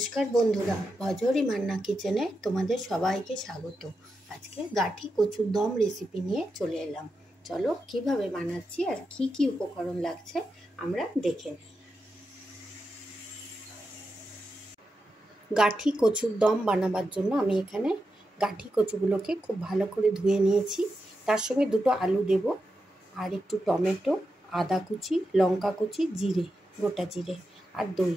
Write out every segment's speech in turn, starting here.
নমস্কার বন্ধুরা, ভজরি মান্না কিচেনে তোমাদের সবাইকে স্বাগত। আজকে গাঠি কচুর দম রেসিপি নিয়ে চলে এলাম। চলো কিভাবে বানাচ্ছি আর কি কি উপকরণ লাগছে আমরা দেখে নিই। গাঠি কচুর দম বানাবার জন্য আমি এখানে গাঠি কচুগুলোকে খুব ভালো করে ধুয়ে নিয়েছি। তার সঙ্গে দুটো আলু দেব, আর একটু টমেটো, আদা কুচি, লঙ্কা কুচি, জিরে, গোটা জিরে আর দই।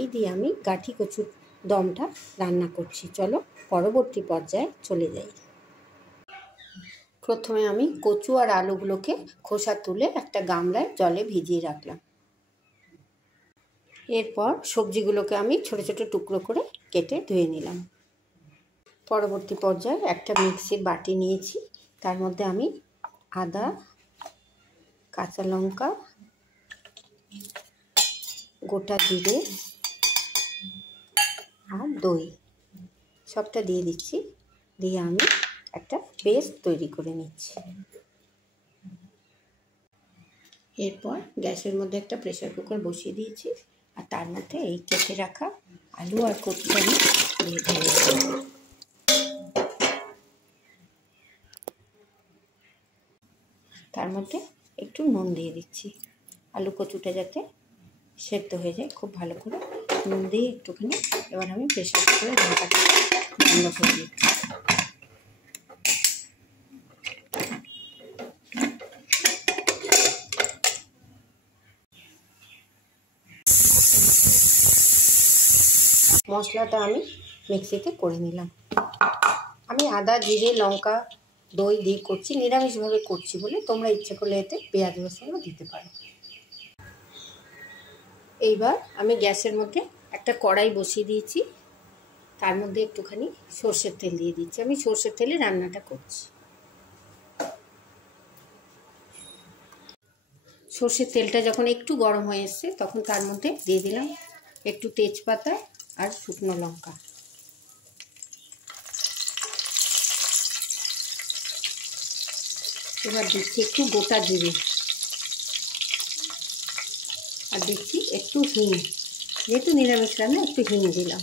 এই দিয়ে আমি গাঠি কচুর দমটা রান্না করছি। চলো পরবর্তী পর্যায়ে চলে যাই। প্রথমে আমি কচু আর আলুগুলোকে খোসা তুলে একটা গামলায় জলে ভিজিয়ে রাখলাম। এরপর সবজিগুলোকে আমি ছোট ছোট টুকরো করে কেটে ধুয়ে নিলাম। পরবর্তী পর্যায়ে একটা মিক্সির বাটি নিয়েছি, তার মধ্যে আমি আদা, কাঁচা লঙ্কা, গোটা জিরে আর দই সবটা দিয়ে দিচ্ছি। দিয়ে আমি একটা পেস্ট তৈরি করে নিচ্ছি। এরপর গ্যাসের মধ্যে একটা প্রেসার কুকার বসিয়ে দিয়েছি, আর তার মধ্যে এই কেটে রাখা আলু আর কচুটা আমি দিয়ে দিয়েছি। তার মধ্যে একটু নুন দিয়ে দিচ্ছি, আলু কচুটা যাতে সেদ্ধ হয়ে যায় খুব ভালো করে নুন দিয়ে একটুখানি। এবার আমি প্রেসার কুকারে ঢাকাটা বন্ধ করে দিচ্ছি। মশলাটা আমি মিক্সিতে করে নিলাম। আমি আদা, জিরে, লঙ্কা, দই দিয়ে করছি, নিরামিষভাবে করছি বলে তোমরা ইচ্ছে করলে এতে পেঁয়াজ রসুনও দিতে পারো। এইবার আমি গ্যাসের মধ্যে একটা কড়াই বসিয়ে দিয়েছি, তার মধ্যে একটুখানি সর্ষের তেল দিয়ে দিচ্ছি। আমি সর্ষের তেলে রান্নাটা করছি। সর্ষের তেলটা যখন একটু গরম হয়ে এসছে তখন তার মধ্যে দিয়ে দিলাম একটু তেজপাতা আর শুকনো লঙ্কা। এবার দিচ্ছি একটু গোটা জিরে আর দিচ্ছি একটু হিং, যেহেতু নিরামিষ রান্না একটু হিং দিলাম।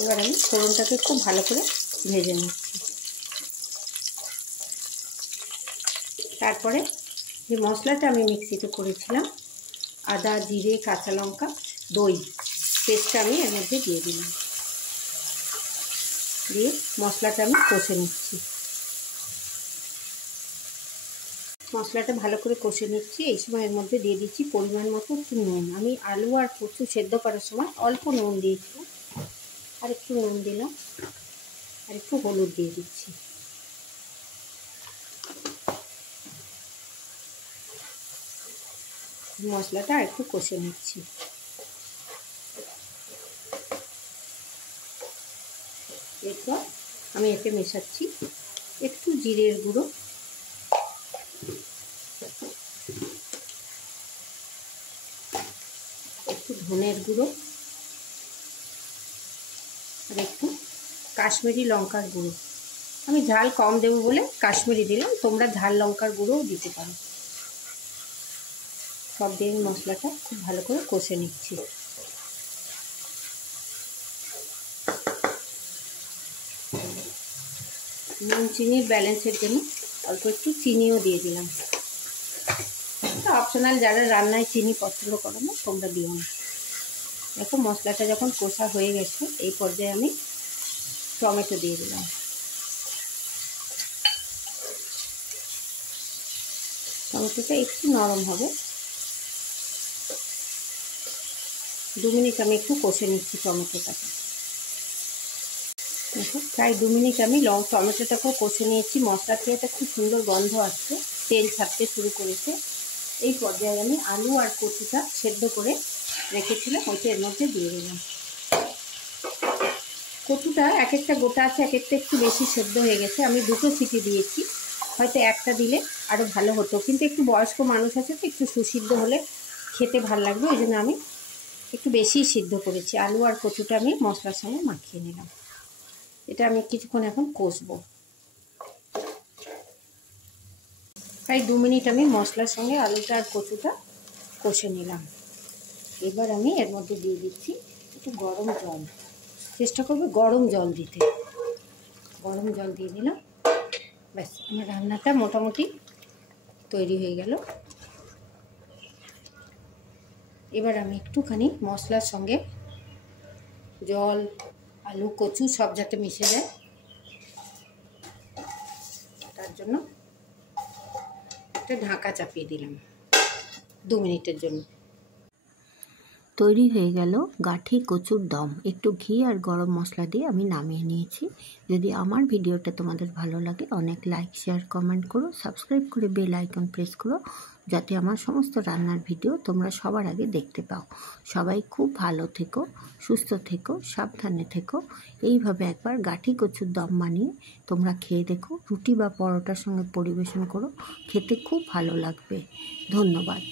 এবার আমি ফোড়নটাকে খুব ভালো করে ভেজে নিচ্ছি। তারপরে যে মশলাটা আমি মিক্সিতে করেছিলাম, আদা, জিরে, কাঁচা লঙ্কা, দই পেস্টটা আমি এর মধ্যে দিয়ে দিলাম। দিয়ে মশলাটা আমি কষে নিচ্ছি। মশলাটা ভালো করে কষে নিচ্ছি। এই সময় এর মধ্যে দিয়ে দিচ্ছি পরিমাণ মতো একটু নুন। আমি আলু আর কচু সেদ্ধ করার সময় অল্প নুন দিয়েছিলাম, আর একটু নুন দিলাম, আর একটু হলুদ দিয়ে দিচ্ছি। মশলাটা আর একটু কষে নিচ্ছি। এরপর আমি এতে মেশাচ্ছি একটু জিরের গুঁড়ো, একটু ধনের গুঁড়ো আর একটু কাশ্মীরি লঙ্কার গুঁড়ো। আমি ঝাল কম দেবো বলে কাশ্মীরি দিলাম, তোমরা ঝাল লঙ্কার গুঁড়োও দিতে পারো। সব দিয়ে মশলাটা খুব ভালো করে কষে নিচ্ছি। নুন চিনির ব্যালেন্সের জন্য অল্প একটু চিনিও দিয়ে দিলাম। অপশনাল, যারা রান্নায় চিনি পছন্দ করো না তোমরা দিও না। দেখো মশলাটা যখন কষা হয়ে গেছে এই পর্যায়ে আমি টমেটো দিয়ে দিলাম। টমেটোটা একটু নরম হবে, 2 মিনিট আমি একটু কষে নিচ্ছি টমেটোটাকে। দেখো প্রায় 2 মিনিট আমি টমেটোটাকেও কষে নিয়েছি। মশলা থেকে একটা খুব সুন্দর গন্ধ আসছে, তেল ছাড়তে শুরু করেছে। এই পর্যায়ে আমি আলু আর কচুটা সেদ্ধ করে রেখেছিলাম, ওইটা এর মধ্যে দিয়ে দিলাম। কচুটা এক একটা গোটা আছে, এক একটা একটু বেশি সেদ্ধ হয়ে গেছে। আমি 2টো সিটি দিয়েছি, হয়তো একটা দিলে আরও ভালো হতো, কিন্তু একটু বয়স্ক মানুষ আছে তো একটু সুসিদ্ধ হলে খেতে ভালো লাগবে, ওই জন্য আমি একটু বেশি সিদ্ধ করেছি। আলু আর কচুটা আমি মশলার সঙ্গে মাখিয়ে নিলাম। এটা আমি কিছুক্ষণ এখন কষবো। প্রায় 2 মিনিট আমি মশলার সঙ্গে আলুটা আর কচুটা কষে নিলাম। এবার আমি এর মধ্যে দিয়ে দিচ্ছি একটু গরম জল, চেষ্টা করবে গরম জল দিতে। গরম জল দিয়ে দিলাম, ব্যাস আমার রান্নাটা মোটামুটি তৈরি হয়ে গেল। এবার আমি একটুখানি মশলার সঙ্গে জল, আলু, কচু সব যাতে মিশে যায় তার জন্য একটা ঢাকা চাপিয়ে দিলাম 2 মিনিটের জন্য। তৈরি হয়ে গেল গাঠি কচুর দম। একটু ঘি আর গরম মশলা দিয়ে আমি নামিয়ে নিয়েছি। যদি আমার ভিডিওটা তোমাদের ভালো লাগে অনেক লাইক, শেয়ার, কমেন্ট করো, সাবস্ক্রাইব করে বেল আইকন প্রেস করো, যাতে আমার সমস্ত রান্নার ভিডিও তোমরা সবার আগে দেখতে পাও। সবাই খুব ভালো থেকো, সুস্থ থেকো, সাবধানে থেকো। এইভাবে একবার গাঠি কচুর দম বানিয়ে তোমরা খেয়ে দেখো, রুটি বা পরোটার সঙ্গে পরিবেশন করো, খেতে খুব ভালো লাগবে। ধন্যবাদ।